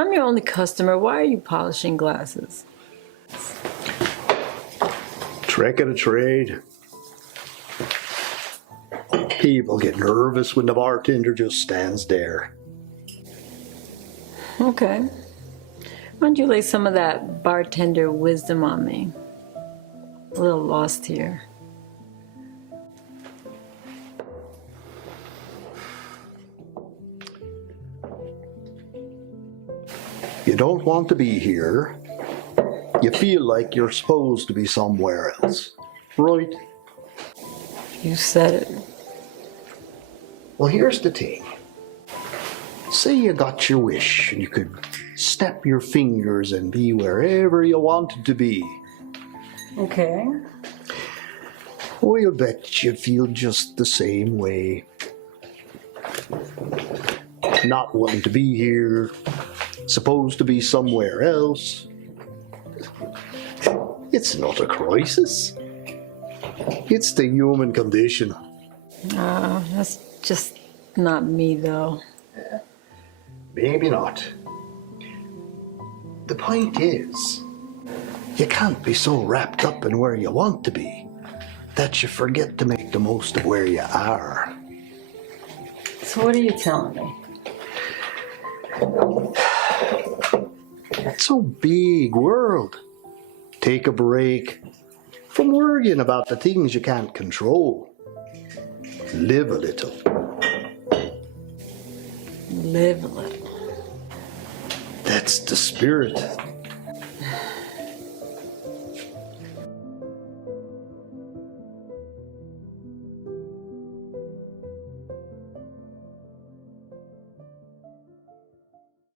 I'm your only customer. Why are you polishing glasses? Trick of the trade. People get nervous when the bartender just stands there. Okay. Why don't you lay some of that bartender wisdom on me? A little lost here. You don't want to be here. You feel like you're supposed to be somewhere else, right? You said it. Well, here's the thing. Say you got your wish and you could snap your fingers and be wherever you wanted to be. Okay. We'll bet you feel just the same way. Not wanting to be here, supposed to be somewhere else. It's not a crisis. It's the human condition. That's just not me, though. Maybe not. The point is, you can't be so wrapped up in where you want to be that you forget to make the most of where you are. So what are you telling me? It's a big world. Take a break from worrying about the things you can't control. Live a little. Live a little. That's the spirit.